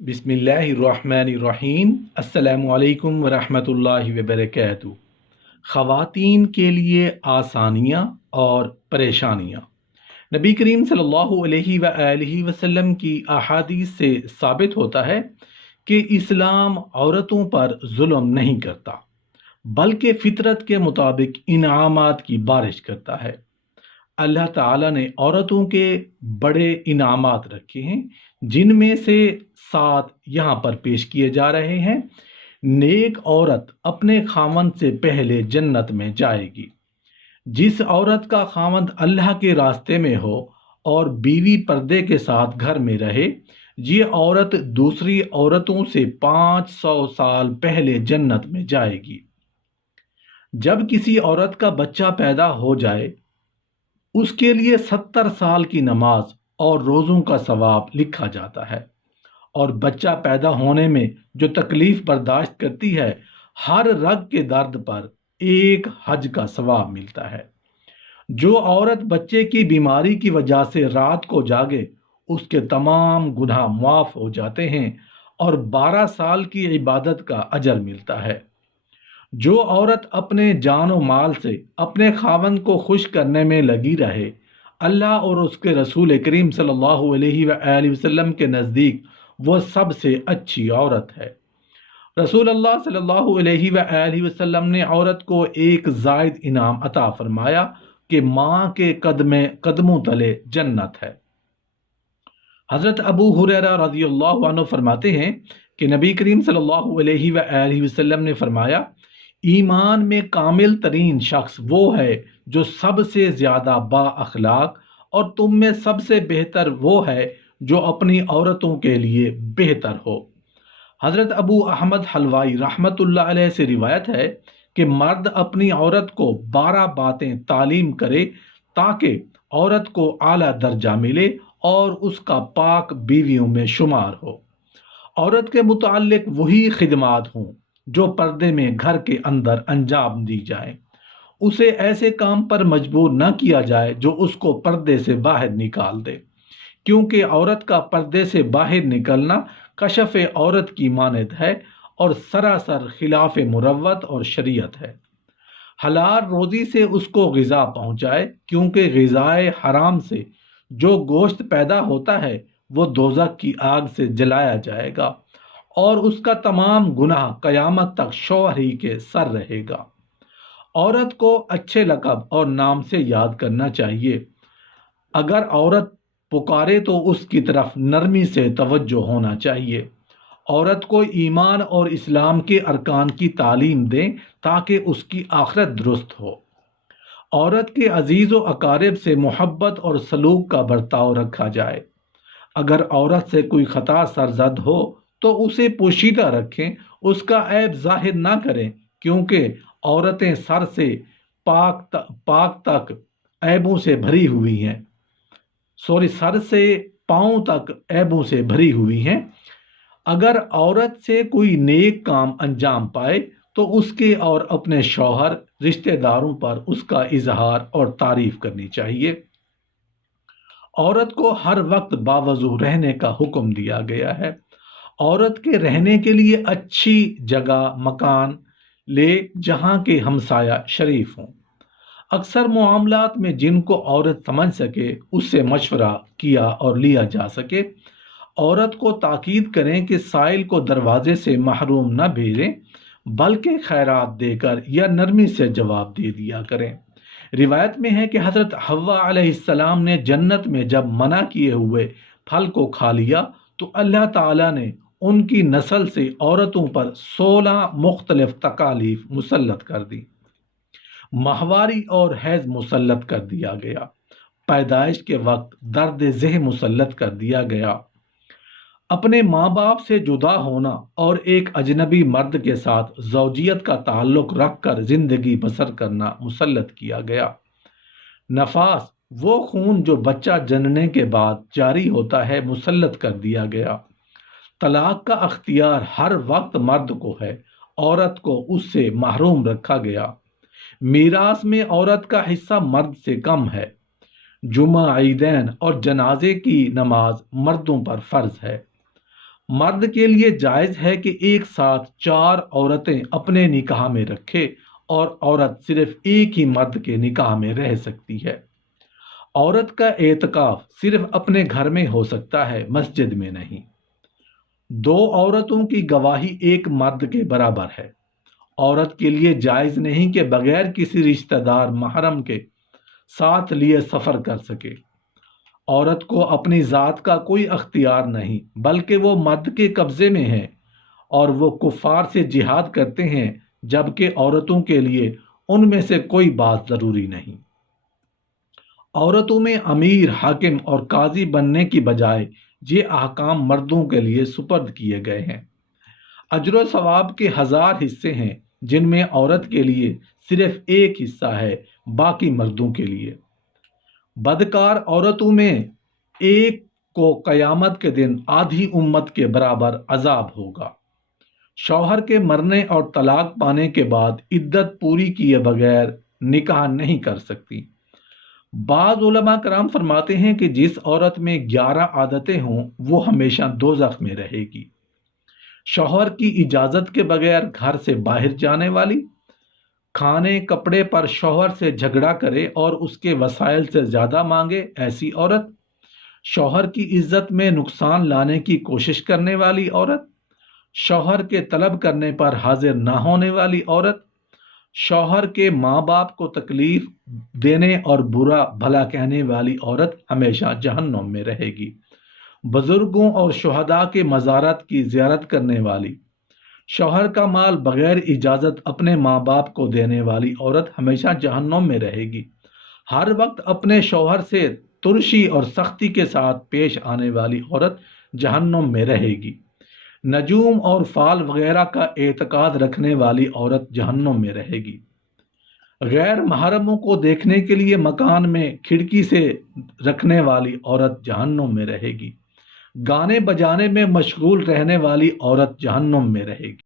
بسم اللہ الرحمن الرحیم۔ السلام علیکم ورحمۃ اللہ وبرکاتہ۔ خواتین کے لیے آسانیاں اور پریشانیاں۔ نبی کریم صلی اللہ علیہ وآلہ وسلم کی احادیث سے ثابت ہوتا ہے کہ اسلام عورتوں پر ظلم نہیں کرتا، بلکہ فطرت کے مطابق انعامات کی بارش کرتا ہے۔ اللہ تعالیٰ نے عورتوں کے بڑے انعامات رکھے ہیں، جن میں سے 7 یہاں پر پیش کیے جا رہے ہیں۔ نیک عورت اپنے خاوند سے پہلے جنت میں جائے گی۔ جس عورت کا خاوند اللہ کے راستے میں ہو اور بیوی پردے کے ساتھ گھر میں رہے، یہ عورت دوسری عورتوں سے 500 سال پہلے جنت میں جائے گی۔ جب کسی عورت کا بچہ پیدا ہو جائے، اس کے لیے 70 سال کی نماز اور روزوں کا ثواب لکھا جاتا ہے، اور بچہ پیدا ہونے میں جو تکلیف برداشت کرتی ہے، ہر رگ کے درد پر ایک حج کا ثواب ملتا ہے۔ جو عورت بچے کی بیماری کی وجہ سے رات کو جاگے، اس کے تمام گناہ معاف ہو جاتے ہیں اور 12 سال کی عبادت کا اجر ملتا ہے۔ جو عورت اپنے جان و مال سے اپنے خاوند کو خوش کرنے میں لگی رہے، اللہ اور اس کے رسول کریم صلی اللہ علیہ وآلہ وسلم کے نزدیک وہ سب سے اچھی عورت ہے۔ رسول اللہ صلی اللہ علیہ وآلہ وسلم نے عورت کو ایک زائد انعام عطا فرمایا کہ ماں کے قدموں تلے جنت ہے۔ حضرت ابو ہریرہ رضی اللہ عنہ فرماتے ہیں کہ نبی کریم صلی اللہ علیہ وآلہ وسلم نے فرمایا، ایمان میں کامل ترین شخص وہ ہے جو سب سے زیادہ با اخلاق، اور تم میں سب سے بہتر وہ ہے جو اپنی عورتوں کے لیے بہتر ہو۔ حضرت ابو احمد حلوائی رحمۃ اللہ علیہ سے روایت ہے کہ مرد اپنی عورت کو 12 باتیں تعلیم کرے تاکہ عورت کو اعلیٰ درجہ ملے اور اس کا پاک بیویوں میں شمار ہو۔ عورت کے متعلق وہی خدمات ہوں جو پردے میں گھر کے اندر انجام دی جائیں۔ اسے ایسے کام پر مجبور نہ کیا جائے جو اس کو پردے سے باہر نکال دے، کیونکہ عورت کا پردے سے باہر نکلنا کشف عورت کی مانند ہے اور سراسر خلاف مروت اور شریعت ہے۔ حلال روزی سے اس کو غذا پہنچائے، کیونکہ غذائے حرام سے جو گوشت پیدا ہوتا ہے وہ دوزخ کی آگ سے جلایا جائے گا، اور اس کا تمام گناہ قیامت تک شوہر ہی کے سر رہے گا۔ عورت کو اچھے لقب اور نام سے یاد کرنا چاہیے۔ اگر عورت پکارے تو اس کی طرف نرمی سے توجہ ہونا چاہیے۔ عورت کو ایمان اور اسلام کے ارکان کی تعلیم دیں تاکہ اس کی آخرت درست ہو۔ عورت کے عزیز و اقارب سے محبت اور سلوک کا برتاؤ رکھا جائے۔ اگر عورت سے کوئی خطا سرزد ہو تو اسے پوشیدہ رکھیں، اس کا عیب ظاہر نہ کریں، کیونکہ عورتیں سر سے پاک تک عیبوں سے بھری ہوئی ہیں، سر سے پاؤں تک عیبوں سے بھری ہوئی ہیں۔ اگر عورت سے کوئی نیک کام انجام پائے تو اس کے اور اپنے شوہر، رشتہ داروں پر اس کا اظہار اور تعریف کرنی چاہیے۔ عورت کو ہر وقت باوضو رہنے کا حکم دیا گیا ہے۔ عورت کے رہنے کے لیے اچھی جگہ مکان لے جہاں کے ہمسایہ شریف ہوں۔ اکثر معاملات میں جن کو عورت سمجھ سکے اس سے مشورہ کیا اور لیا جا سکے۔ عورت کو تاکید کریں کہ سائل کو دروازے سے محروم نہ بھیجیں، بلکہ خیرات دے کر یا نرمی سے جواب دے دیا کریں۔ روایت میں ہے کہ حضرت حوا علیہ السلام نے جنت میں جب منع کیے ہوئے پھل کو کھا لیا تو اللہ تعالیٰ نے ان کی نسل سے عورتوں پر 16 مختلف تکالیف مسلط کر دی۔ ماہواری اور حیض مسلط کر دیا گیا۔ پیدائش کے وقت درد ذہ مسلط کر دیا گیا۔ اپنے ماں باپ سے جدا ہونا اور ایک اجنبی مرد کے ساتھ زوجیت کا تعلق رکھ کر زندگی بسر کرنا مسلط کیا گیا۔ نفاس، وہ خون جو بچہ جننے کے بعد جاری ہوتا ہے، مسلط کر دیا گیا۔ طلاق کا اختیار ہر وقت مرد کو ہے، عورت کو اس سے محروم رکھا گیا۔ میراث میں عورت کا حصہ مرد سے کم ہے۔ جمعہ، عیدین اور جنازے کی نماز مردوں پر فرض ہے۔ مرد کے لیے جائز ہے کہ ایک ساتھ 4 عورتیں اپنے نکاح میں رکھے اور عورت صرف ایک ہی مرد کے نکاح میں رہ سکتی ہے۔ عورت کا اعتکاف صرف اپنے گھر میں ہو سکتا ہے، مسجد میں نہیں۔ 2 عورتوں کی گواہی ایک مرد کے برابر ہے۔ عورت کے لیے جائز نہیں کہ بغیر کسی رشتہ دار محرم کے ساتھ لیے سفر کر سکے۔ عورت کو اپنی ذات کا کوئی اختیار نہیں، بلکہ وہ مرد کے قبضے میں ہے اور وہ کفار سے جہاد کرتے ہیں، جبکہ عورتوں کے لیے ان میں سے کوئی بات ضروری نہیں۔ عورتوں میں امیر، حاکم اور قاضی بننے کی بجائے یہ احکام مردوں کے لیے سپرد کیے گئے ہیں۔ اجر و ثواب کے 1000 حصے ہیں، جن میں عورت کے لیے صرف ایک حصہ ہے، باقی مردوں کے لیے۔ بدکار عورتوں میں ایک کو قیامت کے دن آدھی امت کے برابر عذاب ہوگا۔ شوہر کے مرنے اور طلاق پانے کے بعد عدت پوری کیے بغیر نکاح نہیں کر سکتی۔ بعض علماء کرام فرماتے ہیں کہ جس عورت میں 11 عادتیں ہوں وہ ہمیشہ دوزخ میں رہے گی۔ شوہر کی اجازت کے بغیر گھر سے باہر جانے والی، کھانے کپڑے پر شوہر سے جھگڑا کرے اور اس کے وسائل سے زیادہ مانگے ایسی عورت، شوہر کی عزت میں نقصان لانے کی کوشش کرنے والی عورت، شوہر کے طلب کرنے پر حاضر نہ ہونے والی عورت، شوہر کے ماں باپ کو تکلیف دینے اور برا بھلا کہنے والی عورت ہمیشہ جہنم میں رہے گی۔ بزرگوں اور شہداء کے مزارات کی زیارت کرنے والی، شوہر کا مال بغیر اجازت اپنے ماں باپ کو دینے والی عورت ہمیشہ جہنم میں رہے گی۔ ہر وقت اپنے شوہر سے ترشی اور سختی کے ساتھ پیش آنے والی عورت جہنم میں رہے گی۔ نجوم اور فال وغیرہ کا اعتقاد رکھنے والی عورت جہنم میں رہے گی۔ غیر محرموں کو دیکھنے کے لیے مکان میں کھڑکی سے رکھنے والی عورت جہنم میں رہے گی۔ گانے بجانے میں مشغول رہنے والی عورت جہنم میں رہے گی۔